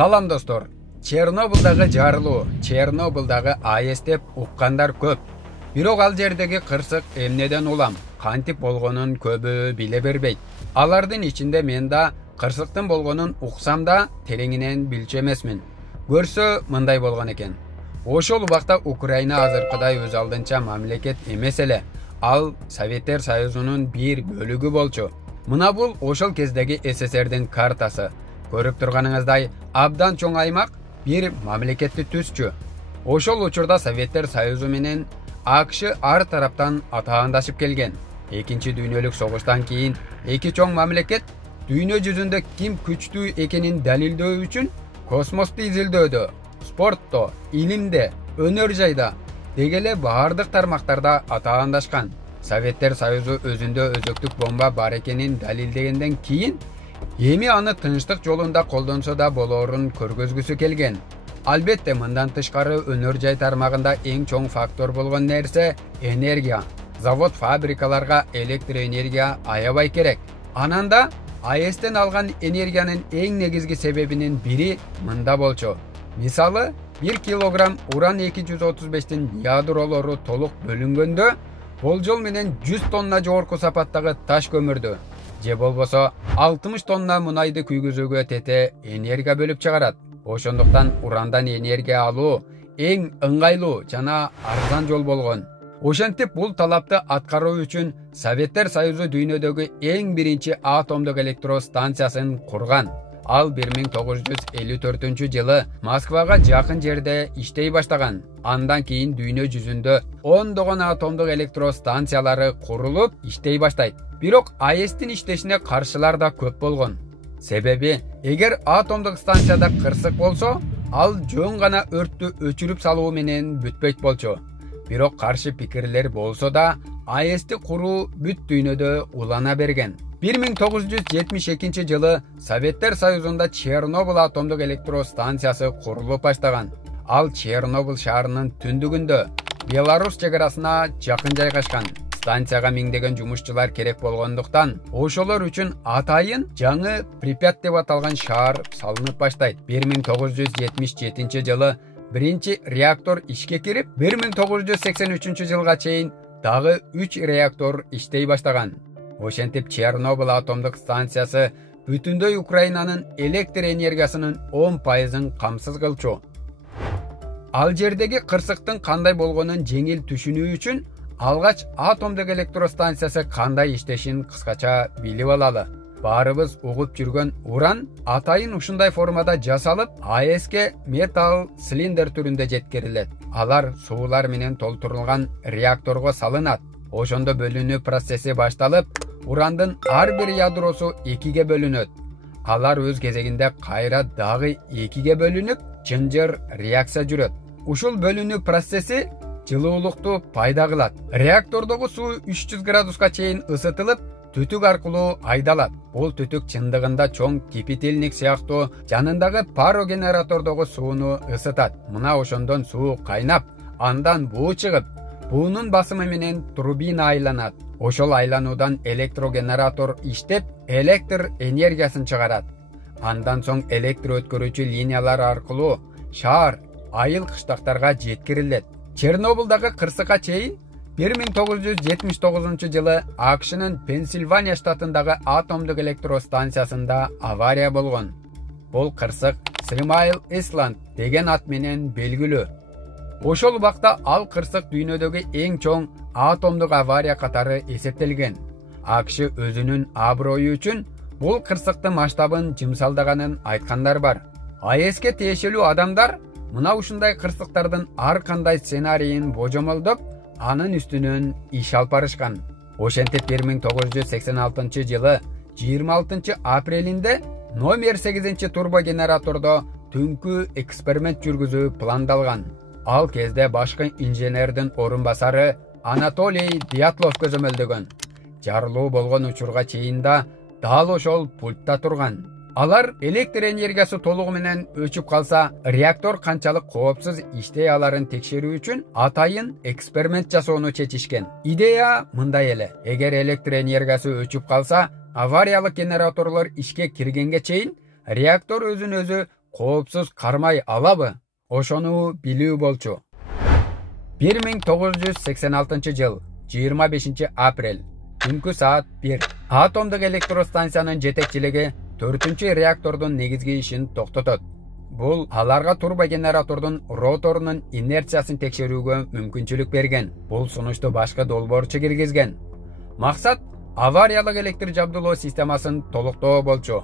Салам достор. Чернобылдагы жарылуу, Чернобылдагы АЭС деп уккандар көп. Бирок ал жердеги кырсык эмнеден улам, кантип болгонун көбү биле бербейт. Алардын ичинде мен да кырсыктын болгонун уксам да тереңинен билчү эмесмин. Көрсө мындай болгон экен. Ошол убакта Украина азыркыдай өз алдынча мамлекет эмес эле. Ал Советтер Союзунун бир бөлүгү болчу. Мына бул ошол кездеги СССРдин картасы. Көрүп турганыңыздай, абдан чоң аймак бир мамлекетти түзчү. Ошол учурда Советтер Союзу менен АКШ ар тараптан атаандашып келген. Экинчи дүйнөлүк согуштан кийин эки чоң мамлекет дүйнө жүзүндө ким күчтүү экенин далилдөө үчүн космосту изилдөөдө, спортто, илимде, өнөр жайда дегеле баардык тармактарда атаандашкан. Советтер Союзу өзүндө өзөктүк бомба бар экенин далилдегенден кийин эми аны тынчтык жолунда колдонсо да болоорун көргөзгүсү келген. Албетте мындан тышкары өнөр жай тармагында эң чоң фактор болгон нерсе энергия. Завод, фабрикаларга электроэнергия аябай керек. Ананда АЭСтен алган энергиянын эң негизги себебинин бири мында болчу. Мисалы, 1 килограмм уран-235тин ядролору толук бөлүнгөндө болжол менен 100 тонна жогорку сапаттагы таш көмүрдү же болбосо 60 тонна мунайды күйгүзүүгө тете энергия бөлүп чыгарат. Ошондуктан урандан энергия алуу эң ыңгайлуу жана арзан жол болгон. Ошентип бул талапты аткаруу үчүн Советтер Союзу дүйнөдөгү эң биринчи атомдук электростанциясын курган. Ал 1954-жылы Москвага жакын жерде иштей баштаган. Андан кийин дүйнө жүзүндө ондогон атомдук электростанциялары курулуп иштей баштайт. Бирок АЭСтин иштешине каршылар да көп болгон. Себеби, эгер атомдук станцияда кырсык болсо, ал жөн гана өрттү өчүрүп салуу менен бүтпөйт болчу. Бирок каршы пикирлер болсо да, АЭСти куруу бүт дүйнөдө улана берген. 1972-жылы Советтер Союзунда Чернобыль атомдук электростанциясы курулуп баштаган. Ал Чернобыль шаарынын түндүгүндө, Беларусь чек арасына жакын жайгашкан. Станцияга миңдеген жумушчулар керек болгондуктан, ошолор үчүн атайын жаңы Припять деп аталган шаар салынып баштайт. 1977-жылы биринчи реактор ишке кирип, 1983-жылга чейин дагы 3 реактор иштей баштаган. Ошентип Чернобыль атомдук станциясы бүтүндөй Украинанын электр энергиясынын 10%-ын камсыз кылчу. Ал жердеги кырсыктын кандай болгонун жеңил түшүнүү үчүн алгач атомдук электростанциясы кандай иштешин кыскача билип алалы. Баарыбыз угуп жүргөн уран атайын ушундай формада жасалып, АЭСке металл цилиндр түрүндө жеткирилет. Алар суулар менен толтурулган реакторго салынат. Ошондо бөлүнүү процесси башталып, урандын ар бир ядросу 2ге бөлүнөт. Алар өз кезегинде кайра дагы 2ге бөлүнүп, жынжыр реакция жүрөт. Ушул бөлүнүү процесси жылуулукту пайда кылат. Реактордогу суу 300 градуска чейин ысытылып, түтүк аркылуу айдалат. Бул түтүк чындыгында чоң кипятильник сыяктуу жанындагы парогенератордогу сууну ысытат. Мына ошондон суу кайнап, андан буу чыгып, буунун басымы менен турбина айланат. Ошол айлануудан электрогенератор иштеп, электр энергиясын чыгарат. Андан соң электр өткөрүүчү линиялар аркылуу шаар, айыл кыштактарга жеткирилет. Чернобылдагы кырсыкка чейин 1979-жылы АКШнын Пенсильвания штатындагы атомдук электростанциясында авария болгон. Бул кырсык Смайл Исланд деген ат менен белгилүү. Ошол убакта ал кырсык дүйнөдөгү эң чоң атомдук авария катары эсептелген. АКШ өзүнүн аброю үчүн бул кырсыктын масштабын жымсалдаганын айткандар бар. АЭСке тиешелүү адамдар мына ушундай кырсыктардын ар кандай сценарийин божомолдоп, анын үстүнөн иш алып барышкан. Ошентип 1986-жылы 26 апрелинде номер 8 турбогенератордо түнкү эксперимент жүргүзүү пландалган. Ал кезде башкы инженердин орун басары Анатолий Дятлов көзөмөлдөгөн. Жарылуу болгон учурга чейин да дал ошол пультта турган. Алар электр энергиясы толугу менен өчүп калса, реактор канчалык коопсуз иштей аларын текшерүү үчүн атайын эксперимент жасоону чечишкен. Идея мындай эле: эгер электр энергиясы өчүп калса, авариялык генераторлор ишке киргенге чейин реактор өзүн өзү коопсуз кармай алабы? Ошону билүү болчу. 1986-жыл 25-апрель түнкү саат 1 атомдук электростанциянын жетекчилиги 4-реактордун негизги ишин токтотот. Бул аларга турбогенератордун роторунун инерциясын текшерүүгө мүмкүнчүлүк берген. Бул сунушту башкы долбоорчу киргизген. Максат авариялык электр жабдылоо системасын толуктоо болчу.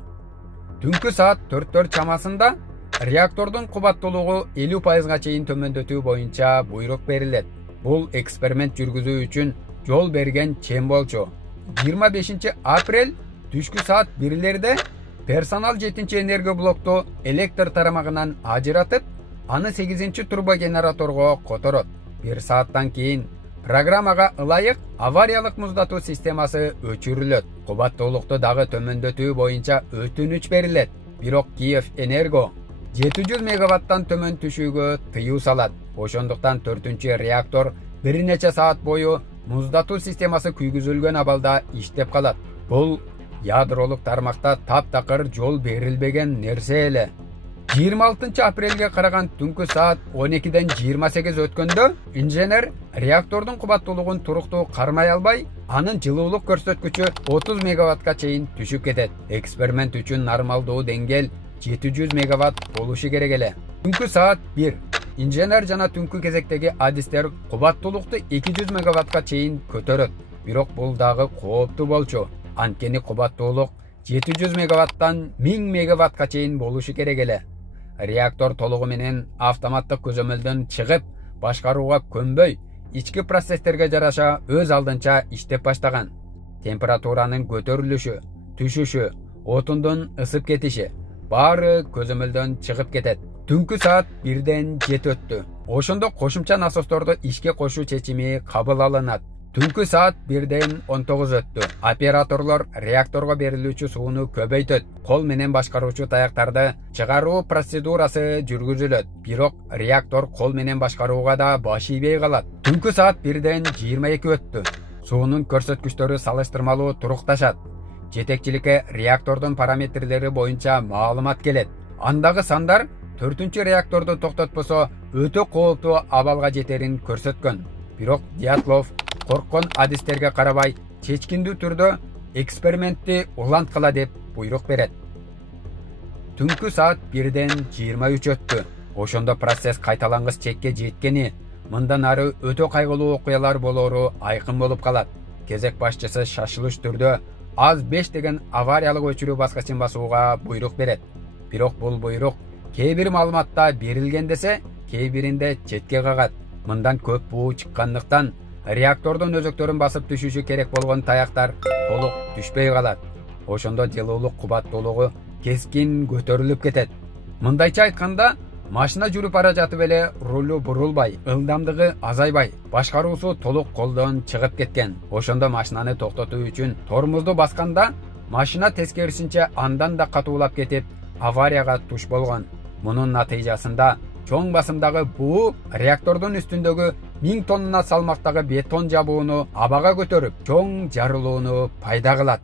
Түнкү саат 4 чамасында реактордун кубаттуулугу 50%га чейин төмөндөтүү боюнча буйрук берилет. Бул эксперимент жүргүзүү үчүн жол берген чен болчу. 25-апрель түшкү саат 1-лерде персонал 7-энергия блокту электр тарамагынан ажыратып, аны 8-турбогенераторго которот. 1 сааттан кийин программага ылайык авариялык муздатуу системасы өчүрүлөт. Кубаттуулукту дагы төмөндөтүү боюнча өтүнүч берилет. Бирок Киев Энерго 700 мегаваттан төмөн түшүүгө тыюу салат. Ошондуктан 4-реактор бир нече саат бою муздатуу системасы күйгүзүлгөн абалда иштеп калат. Бул ядролук тармакта таптакыр жол берилбеген нерсе эле. 26-апрелге караган түнкү саат 12-28 өткөндө инженер реактордун кубаттуулугун туруктуу кармай албай, анын жылуулук көрсөткүчү 30 мегаваттка чейин түшүп кетет. Эксперимент үчүн нормалдуу деңгел 700 мегаватт болушу керек эле. Түнкү саат 1 инженер жана түнкү кезектеги адистер кубаттуулукту 200 мегаваттка чейин көтөрөт. Бирок бул дагы кооптуу болчу. Анткени кубаттуулук 700 мегаваттан 1000 мегаваттка чейин болушу керек эле. Реактор толугу менен автоматтык көзөмөлдөн чыгып, башкарууга көнбөй, ички процесстерге жараша өз алдынча иштеп баштаган. Температуранын көтөрүлүшү, түшүшү, отундун ысып кетиши баары көзөмөлдөн чыгып кетет. Түнкү саат 1-ден 7 өттү. Ошондо кошумча насосторду ишке кошуу чечими кабыл алынат. Түнкү саат 1-ден 19 өттү. Операторлор реакторго берилүүчү сууну көбөйтөт. Кол менен башкаруучу таяктарды чыгаруу процедурасы жүргүзүлөт. Бирок реактор кол менен башкарууга да баш ийбей калат. Түнкү саат 1-ден 22 өттү. Суунун көрсөткүчтөрү салыштырмалуу турукташат. Жетекчиликке реактордун параметрлери боюнча маалымат келет. Андагы сандар 4-реакторду токтотпосо өтө кооптуу абалга жетерин көрсөткөн. Бирок Дятлов корккон адистерге карабай, чечкиндүү түрдө экспериментти уланткыла деп буйрук берет. Түнкү саат 1-ден 23 өттү. Ошондо процесс кайталангыс чекке жеткени, мындан ары өтө кайгылуу окуялар болору айкын болуп калат. Кезек башчысы шашылыш түрдө аз 5 деген авариялык өчүрүү баскычын басууга буйрук берет. Бирок бул буйрук кээ бир маалыматта берилген десе, кээ биринде четке кагат. Мындан көп буу чыккандыктан реактордун өзөктөрүн басып түшүшү керек болгон таяктар толук түшпөй калат. Ошондо жылуулук кубаттуулугу кескин көтөрүлүп кетет. Мындайча айтканда, машина жүрүп бара жатып эле рулу бурулбай, ылдамдыгы азайбай, башкаруусу толук колдон чыгып кеткен. Ошондо машинаны токтотуу үчүн тормозду басканда, машина тескерисинче андан да катуулап кетип, аварияга туш болгон. Мунун натыйжасында чоң басымдагы буу реактордун үстүндөгү 1000 тонна салмактагы бетон жабууну абага көтөрүп, чоң жарылууну пайда кылат.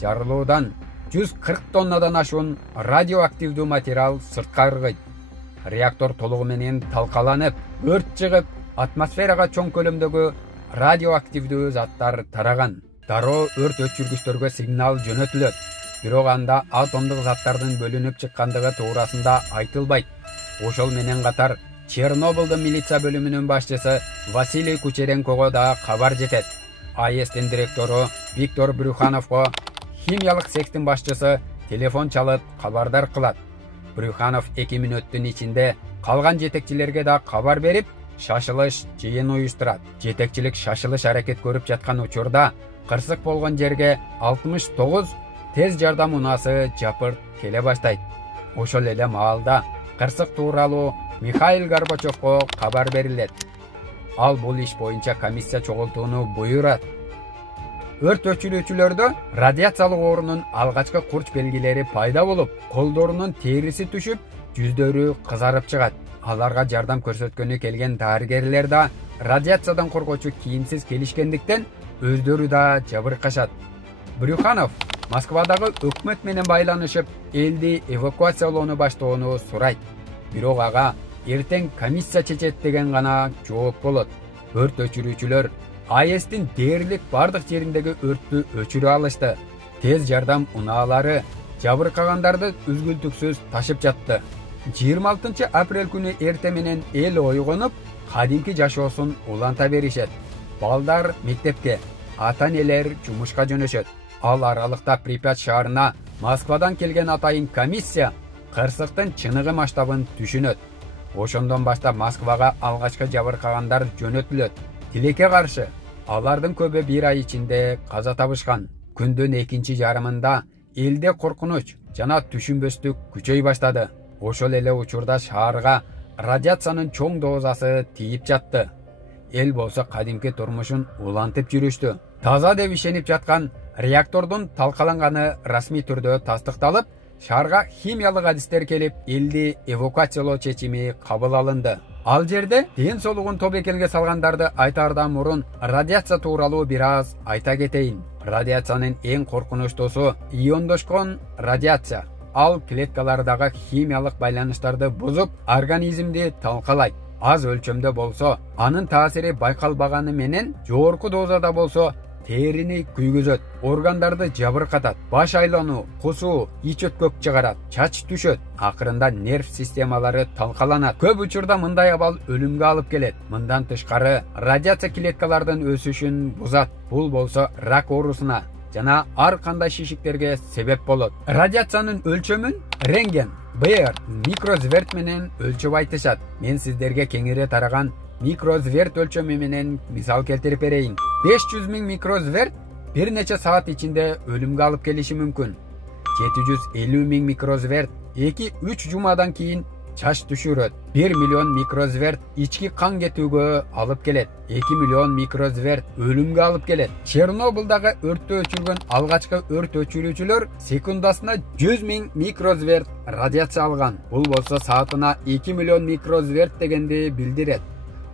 Жарылуудан 140 тоннадан ашуун радиоактивдүү материал сыртка ыргыйт. Реактор толугу менен талкаланып, өрт чыгып, атмосферага чоң көлөмдөгү радиоактивдүү заттар тараган. Дароо өрт өчүргүчтөргө сигнал жөнөтүлөт. Бирок анда атомдук заттардын бөлүнүп чыккандыгы туурасында айтылбайт. Ошол менен катар Чернобылдын милиция бөлүмүнүн башчысы Василий Кучеренкого да кабар жетет. АЭСтин директору Виктор Брюхановго химиялык цехтин башчысы телефон чалып кабардар кылат. Брюханов 2 мүнөттүн ичинде калган жетекчилерге да кабар берип, шашылыш жыйын уюштурат. Жетекчилик шашылыш аракет көрүп жаткан учурда кырсык болгон жерге 69 тез жардам унаасы жапырт келе баштайт. Ошол эле маалда кырсык тууралуу Михаил Горбачевго кабар берилет. Ал бул иш боюнча комиссия чогултууну буйрат. Өрт өчүрүүчүлөрдө радиациялык оорунун алгачкы курч белгилери пайда болуп, колдорунун териси түшүп, жүздөрү кызарып чыгат. Аларга жардам көрсөткөнү келген дарыгерлер да радиациядан коргоочу кийимсиз келишкендиктен өздөрү да жабыркашат. Брюханов Москвадагы өкмөт менен байланышып, элди эвакуациялоону баштоону сурайт. Бирок ага эртең комиссия чечет деген гана жооп болот. Өрт өчүрүүчүлөр АЭСтин дээрлик бардык жериндеги өрттү өчүрө алышты. Тез жардам унаалары жабыркагандарды үзгүлтүксүз ташып жатты. 26 апрель күнү эрте менен эл ойгонуп, кадимки жашоосун уланта беришет. Балдар мектепке, ата-энелер жумушка жөнөшөт. Ал аралыкта Припять шаарына Москвадан келген атайын комиссия кырсыктын чыныгы масштабын түшүнөт. Ошондон баштап Москвага алгачкы жабыркагандар жөнөтүлөт. Тилекке каршы, алардын көбү бир ай ичинде каза табышкан. Күндүн экинчи жарымында элде коркунуч жана түшүнбөстүк күчөй баштады. Ошол эле учурда шаарга радиациянын чоң дозасы тийип жатты. Эл болсо кадимки турмушун улантып жүрүштү. Таза деп ишенип жаткан реактордун талкаланганы расмий түрдө тастыкталып, шаарга химиялык адистер келип, элди эвакуациялоо чечими кабыл алынды. Ал жерде ден соолугун тобекелге салгандарды айтаардан мурун радиация тууралуу бир аз айта кетейин. Радиациянын эң коркунучтуусу иондошкон радиация. Ал клеткалардагы химиялык байланыштарды бузуп, организмди талкалайт. Аз өлчөмдө болсо, анын таасири байкалбаганы менен, жогорку дозада болсо, терини күйгүзөт, органдарды жабыркатат, баш айлануу, кусуу, ич өткөк чыгарат, чач түшөт, акырында нерв системалары талкаланат. Көп учурда мындай абал өлүмгө алып келет. Мындан тышкары, радиация клеткалардын өсүшүн бузат. Бул болсо рак оорусуна жана ар кандай шишиктерге себеп болот. Радиациянын өлчөмүн рентген, БР, микрозверт менен өлчөп айтышат. Мен сиздерге кеңири тараган микрозверт өлчөмү менен мисал келтирип берейин. 500 000 микрозверт бир нече саат ичинде өлүмгө алып келиши мүмкүн. 750 000 микрозверт 2-3 жумадан кийин чач түшүрөт. 1 миллион микрозверт ички кан кетүүгө алып келет. 2 миллион микрозверт өлүмгө алып келет. Чернобылдагы өрттү өчүргөн алгачкы өрт өчүрүүчүлөр секундасына 100 000 микрозверт радиация алган. Бул болсо саатына 2 миллион микрозверт дегенди билдирет.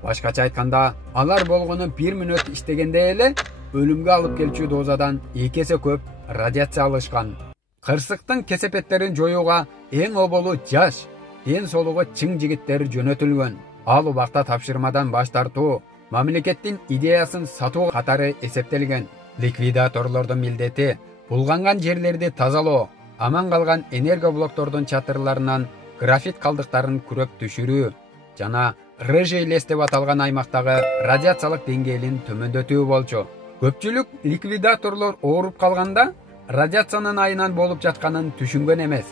Башкача айтканда, алар болгону 1 мүнөт иштегенде эле өлүмгө алып келчү дозадан 2 эсе көп радиация алышкан. Кырсыктын кесепеттерин жоюуга эң оболу жаш, ден соолугу чың жигиттер жөнөтүлгөн. Ал убакта тапшырмадан баш тартуу мамлекеттин идеясын сатуу катары эсептелген. Ликвидаторлордун милдети булганган жерлерди тазалоо, аман калган энергоблоктордун чатырларынан графит калдыктарын күрөп түшүрүү жана рыжий лес деп аталган аймактагы радиациялык деңгээлин төмөндөтүү болчу. Көпчүлүк ликвидаторлор ооруп калганда радиациянын айынан болуп жатканын түшүнгөн эмес.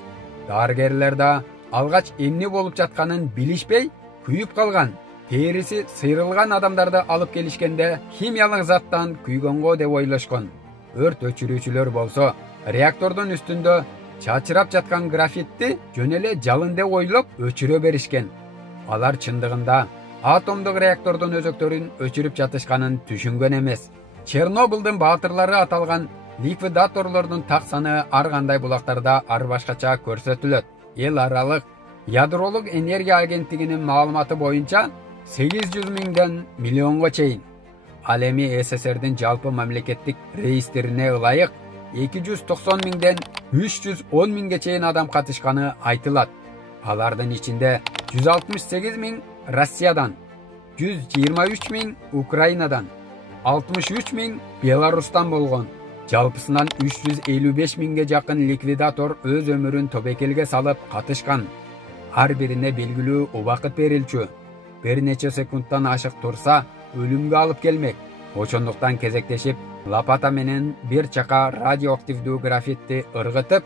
Дарыгерлер да алгач эмне болуп жатканын билишпей күйүп калган. Териси сыйрылган адамдарды алып келишкенде химиялык заттан күйгөнгө деп ойлошкон. Өрт өчүрүүчүлөр болсо реактордун үстүндө чачырап жаткан графитти жөн эле жалын деп ойлоп өчүрө беришкен. Алар чындыгында атомдук реактордун өзөктөрүн өчүрүп жатышканын түшүнгөн эмес. Чернобылдын баатырлары аталган ликвидаторлордун так саны ар кандай булактарда ар башкача көрсөтүлөт. Эл аралык ядролук энергия агенттигинин маалыматы боюнча 800 000ден миллионго чейин. Ал эми СССРдин жалпы мамлекеттик реестрине ылайык 290 000ден 310 000ге чейин адам катышканы айтылат. Алардын ичинде 168 000 Россиядан, 123 000 Украинадан, 63 000 Беларустан болгон. Жалпысынан 355 000ге жакын ликвидатор өз өмүрүн тобекелге салып катышкан. Ар бирине белгилүү убакыт берилчү. Бир нече секундтан ашык турса, өлүмгө алып келмек. Ошондуктан кезектешип, лапата менен бир чака радиоактивдүү графитти ыргытып,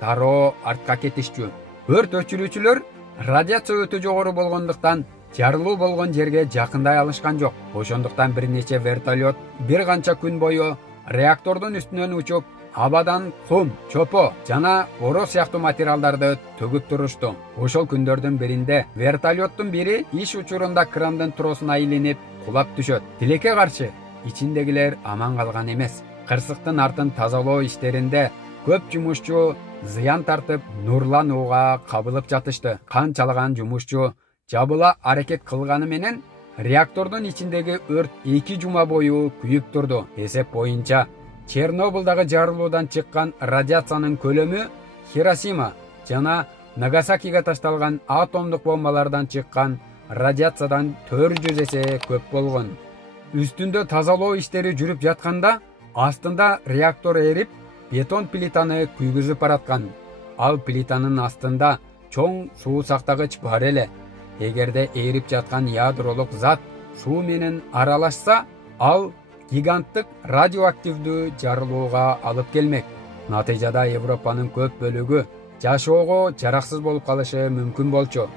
дароо артка кетишчү. Өрт өчүрүүчүлөр радиация өтө жогору болгондуктан жарылуу болгон жерге жакындай алышкан жок. Ошондуктан бир нече вертолет бир канча күн бою реактордун үстүнөн учуп, абадан кум, чопо жана оро сыяктуу материалдарды төгүп турушту. Ошол күндөрдүн биринде вертолеттун бири иш учурунда крандын тросуна илинип кулап түшөт. Тилекке каршы ичиндегилер аман калган эмес. Кырсыктын артын тазалоо иштеринде көп жумушчу зыян тартып, нурланууга кабылып жатышты. Канчалаган жумушчу жабыла аракет кылганы менен реактордун ичиндеги өрт 2 жума бою күйүп турду. Эсеп боюнча Чернобылдагы жарылуудан чыккан радиациянын көлөмү Хиросима жана Нагасакиге ташталган атомдук бомбалардан чыккан радиациядан 400 эсе көп болгон. Үстүндө тазалоо иштери жүрүп жатканда астында реактор эрип, бетон плитаны күйгүзүп бараткан. Ал плитанын астында чоң суу сактагыч бар эле. Эгерде эрип жаткан ядролук зат суу менен аралашса, ал гиганттык радиоактивдүү жарылууга алып келмек. Натыйжада Европанын көп бөлүгү жашоого жараксыз болуп калышы мүмкүн болчу.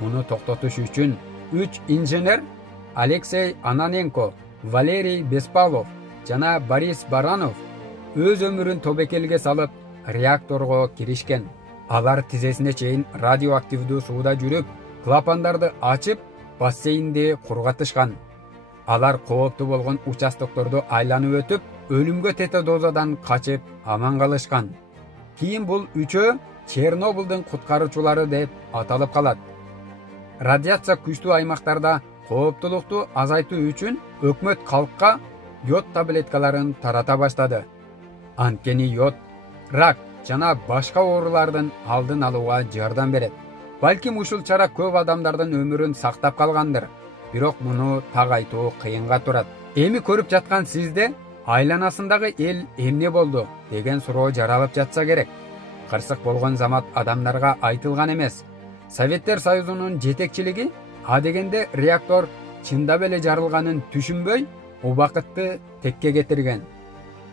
Муну токтотуш үчүн 3 инженер Алексей Ананенко, Валерий Беспалов жана Борис Баранов өз өмүрүн тобекелге салып реакторго киришкен. Алар тизесине чейин радиоактивдүү сууда жүрүп, клапандарды ачып, бассейнди кургатышкан. Алар кооптуу болгон участокторду айланып өтүп, өлүмгө тете дозадан качып аман калышкан. Кийин бул үчөө Чернобылдын куткаруучулары деп аталып калат. Радиация күчтүү аймактарда кооптулукту азайтуу үчүн өкмөт калкка йод таблеткаларын тарата баштады. Анткени йод рак жана башка оорулардын алдын алууга жардам берет. Балким ушул чара көп адамдардын өмүрүн сактап калгандыр. Бирок муну так айтуу кыйынга турат. Эми көрүп жаткан сизде айланасындагы эл эмне болду деген суроо жаралып жатса керек. Кырсык болгон замат адамдарга айтылган эмес. Советтер Союзунун жетекчилиги адегенде реактор чындап эле жарылганын түшүнбөй, убакытты текке кетирген.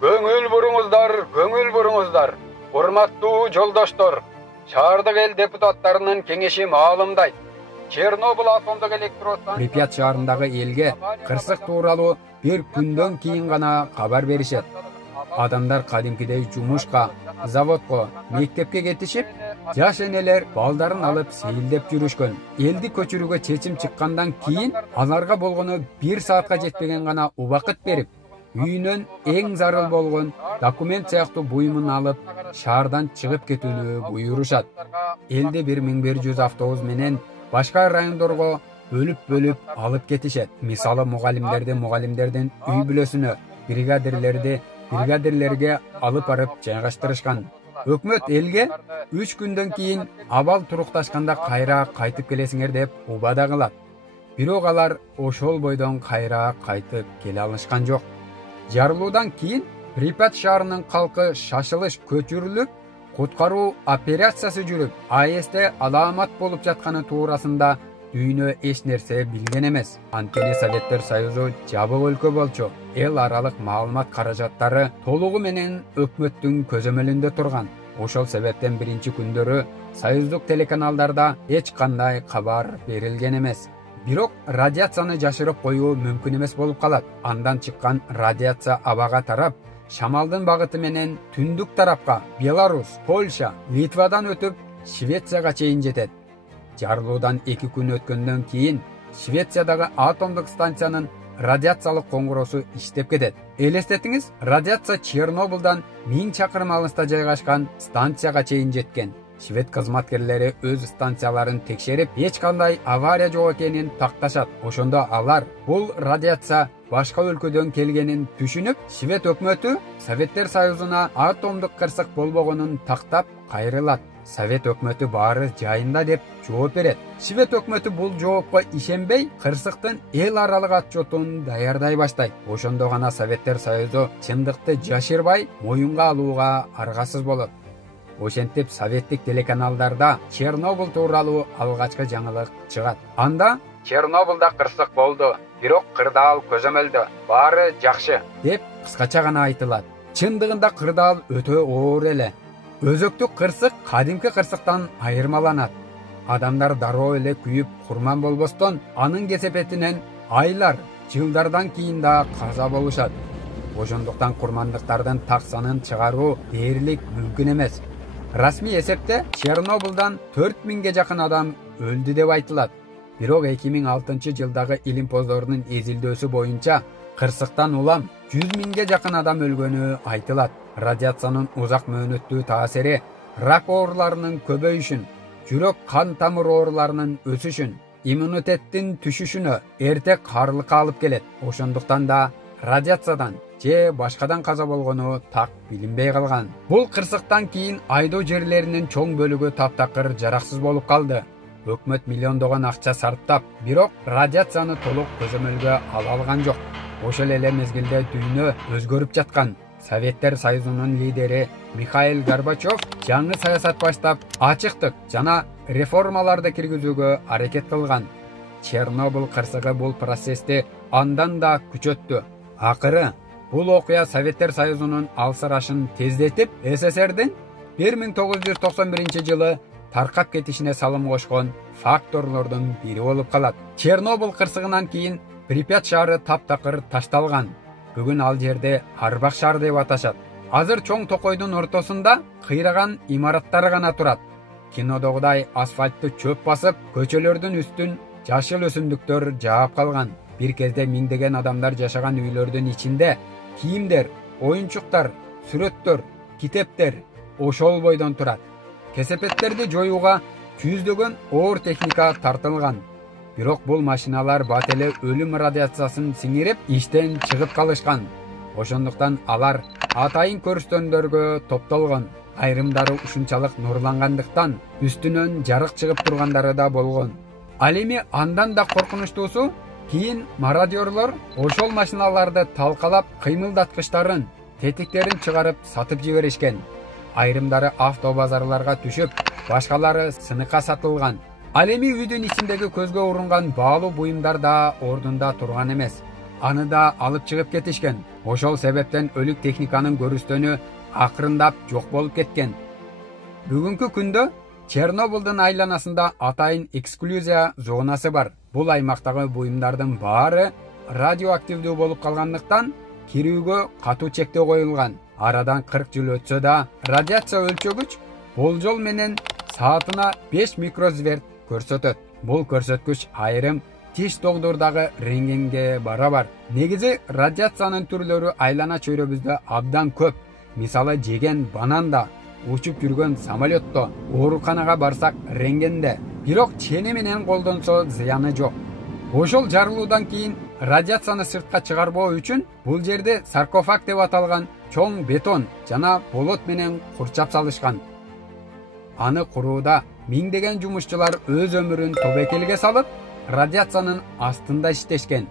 Көңүл буруңуздар. Урматтуу жолдоштор, шаардык эл депутаттарынын кеңеши маалымдайт. Чернобыль атомдук электростанциясы Припят шаарындагы элге кырсык тууралуу бир күндөн кийин гана кабар беришет. Адамдар кадимкидей жумушка, заводко, мектепке кетишип, жаш энелер балдарын алып сейилдеп жүрүшкөн. Элди көчүрүүгө чечим чыккандан кийин аларга болгону 1 саатка жетпеген гана убакыт берип, үйүнөн эң зарыл болгон документ сыяктуу буюмун алып, шаардан чыгып кетүүнү буйрушат. Элди 1100 автобус менен башка райондорго бөлүп алып кетишет. Мисалы мугалимдердин үй бүлөсүнө, бригадирлерге алып барып жайгаштырышкан. Өкмөт элге 3 күндөн кийин абал турукташканда кайра кайтып келесиңер деп убада кылат. Бирок алар ошол бойдон кайра кайтып келе алышкан жок. Жарылуудан кийин Припят шаарынын калкы шашылыш көчүрүлүп, куткаруу операциясы жүрүп, АЭСте аламат болуп жатканы туурасында дүйнө эч нерсе билген эмес. Анткени Советтер Союзу жабык өлкө болчу. Эл аралык маалымат каражаттары толугу менен өкмөттүн көзөмөлүндө турган. Ошол себептен биринчи күндөрү союздук телеканалдарда эч кандай кабар берилген эмес. Бирок радиацияны жашырып коюу мүмкүн эмес болуп калат. Андан чыккан радиация абага тарап, шамалдын багыты менен түндүк тарапка, Беларусь, Польша, Литвадан өтүп, Швецияга чейин жетет. Жарылуудан 2 күн өткөндөн кийин Швециядагы атомдук станциянын радиациялык коңгуросу иштеп кетет. Элестетиңиз, радиация Чернобылдан 1000 чакырым алыста жайгашкан станцияга чейин жеткен. Швед кызматкерлери өз станцияларын текшерип, эч кандай авария жок экенин такташат. Ошондо алар бул радиация башка өлкөдөн келгенин түшүнүп, Швед өкмөтү Советтер Союзуна атомдук кырсык болбогонун тактап кайрылат. Совет өкмөтү баары жайында деп жооп берет. Швед өкмөтү бул жоопко ишенбей, кырсыктын эл аралык отчетун даярдай баштайт. Ошондо гана Советтер Союзу чындыкты жашырбай, моюнга алууга аргасыз болот. Ошентип советтик телеканалдарда Чернобыль тууралуу алгачкы жаңылык чыгат. Анда Чернобылда кырсык болду, бирок кырдаал көзөмөлдө, баары жакшы деп кыскача гана айтылат. Чындыгында кырдаал өтө оор эле. Өзөктүк кырсык кадимки кырсыктан айырмаланат. Адамдар дароо эле күйүп курман болбостон, анын кесепетинен айлар, жылдардан кийин да каза болушат. Ошондуктан курмандыктардын так санын чыгаруу дээрлик мүмкүн эмес. Расмий эсепте Чернобылдан 4000ге жакын адам өлдү деп айтылат. Бирок 2006 жылдагы илимпоздордун эзилдөөсү боюнча кырсыктан улам 100.000ге жакын адам өлгөнү айтылат. Радиациянын узак мөөнөттүү таасири рак ооруларынын көбөйүшүн, жүрөк кан тамыр ооруларынын өсүшүн, иммунитеттин түшүшүнө, эрте карлыкка алып келет. Ошондуктан да радиациядан же башкадан каза болгону так билинбей калган. Бул кырсыктан кийин айдоо жерлеринин чоң бөлүгү таптакыр жараксыз болуп калды. Өкмөт миллиондогон акча сарптап, бирок радиацияны толук көзөмөлгө ала алган жок. Ошол эле мезгилде дүйнө өзгөрүп жаткан. Советтер Союзунун лидери Михаил Горбачев жаңы саясат баштап, ачыктык жана реформаларды киргизүүгө аракет кылган. Чернобыль кырсыгы бул процессти андан да күчөттү. Акыры бул окуя Советтер Союзунун алсырашын тездетип, СССРдин 1991-жылы таркап кетишине салым кошкон факторлордун бири болуп калат. Чернобыль кырсыгынан кийин Припять шаары таптакыр ташталган. Бүгүн ал жерде Арбак шаар деп аташат. Азыр чоң токойдун ортосунда кыйраган имараттар гана турат. Кинодогудай асфальтты чөп басып, көчөлөрдүн үстүн жашыл өсүмдүктөр жаап калган. Бир кезде миңдеген адамдар жашаган үйлөрдүн ичинде кийимдер, оюнчуктар, сүрөттөр, китептер ошол бойдон турат. Кесепеттерди жоюуга жүздөгөн оор техника тартылган. Бирок бул машиналар бат эле өлүм радиациясын сиңирип, иштен чыгып калышкан. Ошондуктан алар атайын көрүстөндөргө топтолгон. Айрымдары ушунчалык нурлангандыктан үстүнөн жарык чыгып тургандары да болгон. Ал эми андан да коркунучтуусу, кийин мародёрлор ошол машиналарды талкалап, кыймылдаткычтарын, тетиктерин чыгарып сатып жиберишкен. Айрымдары автобазарларга түшүп, башкалары сыныкка сатылган. Ал эми үйдүн ичиндеги көзгө урунган баалуу буюмдар да ордунда турган эмес. Аны да алып чыгып кетишкен. Ошол себептен өлүк техниканын көрүстөнү акырындап жок болуп кеткен. Бүгүнкү күндө Чернобылдын айланасында атайын эксклюзия зонасы бар. Бул аймактагы буюмдардын баары радиоактивдүү болуп калгандыктан кирүүгө катуу чектөө коюлган. Арадан 40 жыл өтсө да радиация өлчөгүч болжол менен саатына 5 микрозверт көрсөтөт. Бул көрсөткүч айрым тиш догдурдагы рентгенге барабар. Негизи радиациянын түрлөрү айлана чөйрөбүздө абдан көп. Мисалы жеген бананда, учуп жүргөн самолетто, ооруканага барсак рентгенде. Бирок чени менен колдонсо зыяны жок. Ошол жарылуудан кийин радиацияны сыртка чыгарбоо үчүн бул жерде саркофаг деп аталган чоң бетон жана болот менен курчап салышкан. Аны курууда миңдеген жумушчулар өз өмүрүн тобокелге салып, радиациянын астында иштешкен.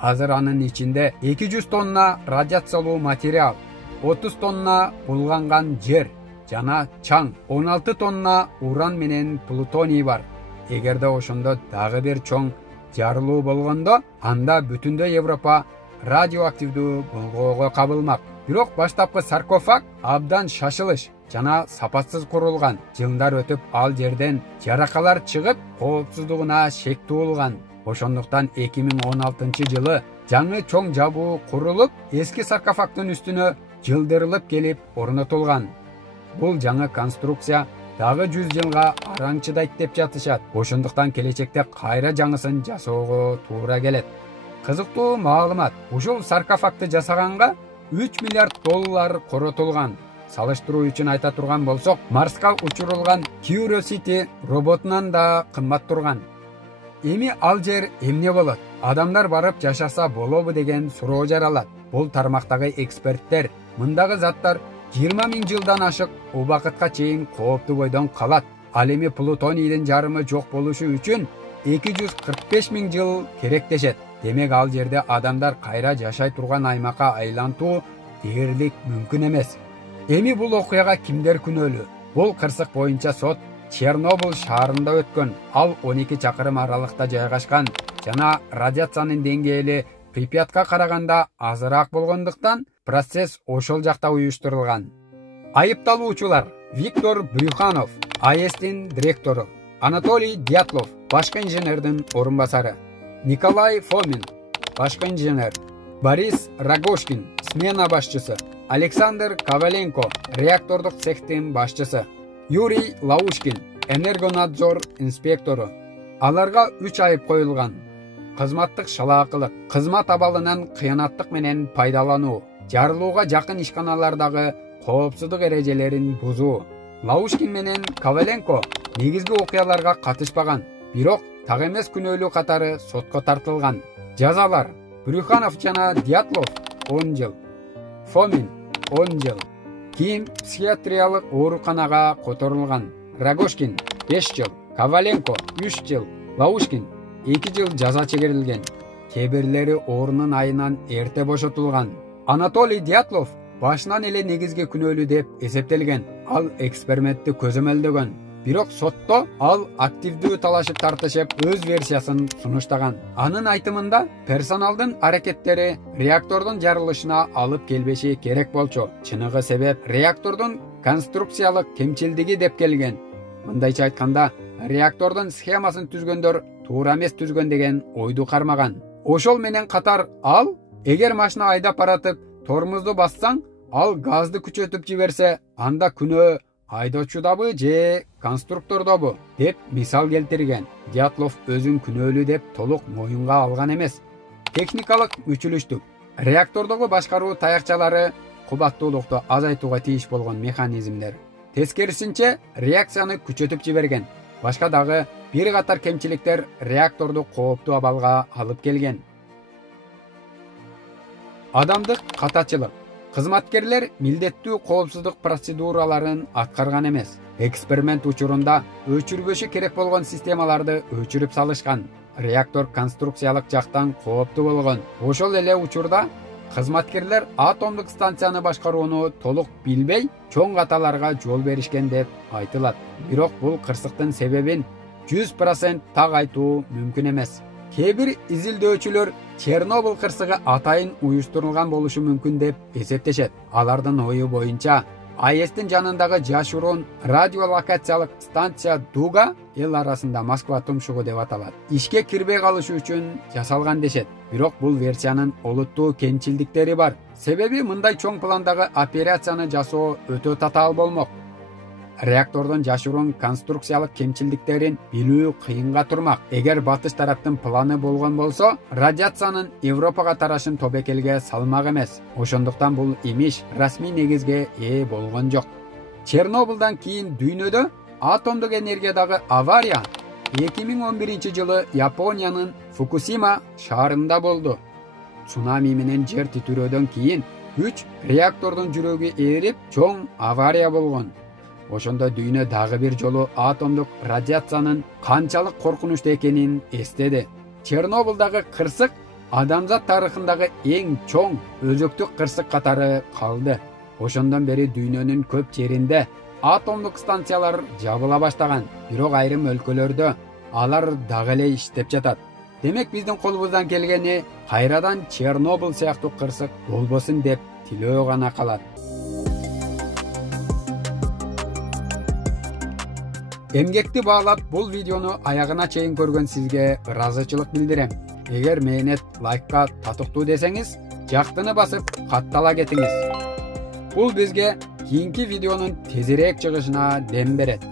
Азыр анын ичинде 200 тонна радиациялуу материал, 30 тонна булганган жер жана чаң, 16 тонна уран менен плутоний бар. Эгерде ошондо дагы бир чоң жарылуу болгондо, анда бүтүндөй Европа радиоактивдүү болгоого кабылмак. Бирок баштапкы саркофаг абдан шашылыш жана сапатсыз курулган. Жылдар өтүп ал жерден жаракалар чыгып, коопсуздугуна шек туулган. Ошондуктан 2016-жылы жаңы чоң жабуу курулуп, эски саркофагдын үстүнө жылдырылып келип орнотулган. Бул жаңы конструкция дагы 100 жылга араң чыдайт деп жатышат. Ошондуктан келечекте кайра жаңысын жасоого туура келет. Кызыктуу маалымат. Ушул саркофагды жасаганга 3 миллиард доллар коротулган. Салыштыруу үчүн айта турган болсок, Марска учурулган Curiosity роботунан да кымбат турган. Эми ал жер эмне болот? Адамдар барып жашаса болобу деген суроо жаралат. Бул тармактагы эксперттер мындагы заттар 20 000 жылдан ашык убакытка чейин кооптуу бойдон калат. Ал эми плутонийдин жарымы жок болушу үчүн 245 000 жыл керек дешет. Демек ал жерде адамдар кайра жашай турган аймакка айлантуу дээрлик мүмкүн эмес. Эми бул окуяга кимдер күнөөлүү? Бул кырсык боюнча сот Чернобыль шаарында өткөн. Ал 12 чакырым аралыкта жайгашкан жана радиациянын деңгээли Припятка караганда азыраак болгондуктан процесс ошол жакта уюштурулган. Айыпталуучулар: Виктор Брюханов, АЭСтин директору; Анатолий Дятлов, башкы инженердин орун басары; Николай Фомин, башкы инженер; Борис Рогошкин, смена башчысы; Александр Коваленко, реактордук цехтин башчысы; Юрий Лаушкин, энергонадзор инспектору. Аларга 3 айып коюлган. Кызматтык шалаакылык, кызмат абалынан кыянаттык менен пайдалануу, жарылууга жакын ишканалардагы коопсуздук эрежелерин бузуу. Лаушкин менен Коваленко негизги окуяларга катышпаган, бирок так эмес күнөөлүү катары сотко тартылган. Жазалар: Брюханов жана Дятлов 10 жыл, Фомин 10 жыл. Кийин психиатриялык ооруканага которулган. Рогошкин 5 жыл. Коваленко 3 жыл. Лаушкин 2 жыл жаза чегерилген. Кээ бирлери орнун айынан эрте бошотулган. Анатолий Дятлов башынан эле негизги күнөөлүү деп эсептелген. Ал экспериментти көзөмөлдөгөн. Бирок сотто ал активдүү талашып тартышып өз версиясын сунуштаган. Анын айтымында персоналдын аракеттери реактордун жарылышына алып келбеши керек болчу. Чыныгы себеп реактордун конструкциялык кемчилдиги деп келген. Мындайча айтканда, реактордун схемасын түзгөндөр туура эмес түзгөн деген ойду кармаган. Ошол менен катар ал, эгер машина айдап баратып тормозду бассаң, ал газды күчөтүп жиберсе, анда күнөө айдоочудабы же конструктордобу деп мисал келтирген. Дятлов өзүн күнөөлүү деп толук моюнга алган эмес. Техникалык мүчүлүштүк. Реактордогу башкаруу таякчалары кубаттуулукту азайтууга тийиш болгон механизмдер. Тескерисинче реакцияны күчөтүп жиберген. Башка дагы бир катар кемчиликтер реакторду кооптуу абалга алып келген. Адамдык катачылык. Кызматкерлер милдеттүү коопсуздук процедураларын аткарган эмес. Эксперимент учурунда өчүрбөшү керек болгон системаларды өчүрүп салышкан. Реактор конструкциялык жактан кооптуу болгон. Ошол эле учурда кызматкерлер атомдук станцияны башкарууну толук билбей, чоң каталарга жол беришкен деп айтылат. Бирок бул кырсыктын себебин 100% так айтуу мүмкүн эмес. Кээ бир изилдөөчүлөр Чернобыль кырсыгы атайын уюштурулган болушу мүмкүн деп эсептешет. Алардын ою боюнча, АЭСтин жанындагы жашыруун радиолокациялык станция Дуга эл арасында Москва тумшугу деп аталат. Ишке кирбей калышы үчүн жасалган дешет. Бирок бул версиянын олуттуу кемчилдиктери бар. Себеби мындай чоң пландагы операцияны жасоо өтө татаал болмок. Реактордун жашыруун конструкциялык кемчилдиктерин билүү кыйынга турмак. Эгер батыш тараптын планы болгон болсо, радиациянын Европага тарашын тобекелге салмак эмес. Ошондуктан бул имиш расмий негизге ээ болгон жок. Чернобылдан кийин дүйнөдө атомдук энергиядагы авария 2011 жылы Япониянын Фукусима шаарында болду. Цунами менен жер титирөөдөн кийин 3 реактордун жүрөгү ээрип, чоң авария болгон. Ошондо дүйнө дагы бир жолу атомдук радиациянын канчалык коркунучтуу экенин эстеди. Чернобылдагы кырсык адамзат тарыхындагы эң чоң өзөктүк кырсык катары калды. Ошондон бери дүйнөнүн көп жеринде атомдук станциялар жабыла баштаган. Бирок айрым өлкөлөрдө алар дагы эле иштеп жатат. Демек биздин колубуздан келгени кайрадан Чернобыль сыяктуу кырсык болбосун деп тилөө гана калат. Эмгекти баалап, бул видеону аягына чейин көргөн сизге ыраазычылык билдирем. Эгер мээнет лайкка татыктуу десеңиз, жактыны басып каттала кетиңиз. Бул бизге кийинки видеонун тезирээк чыгышына дем берет.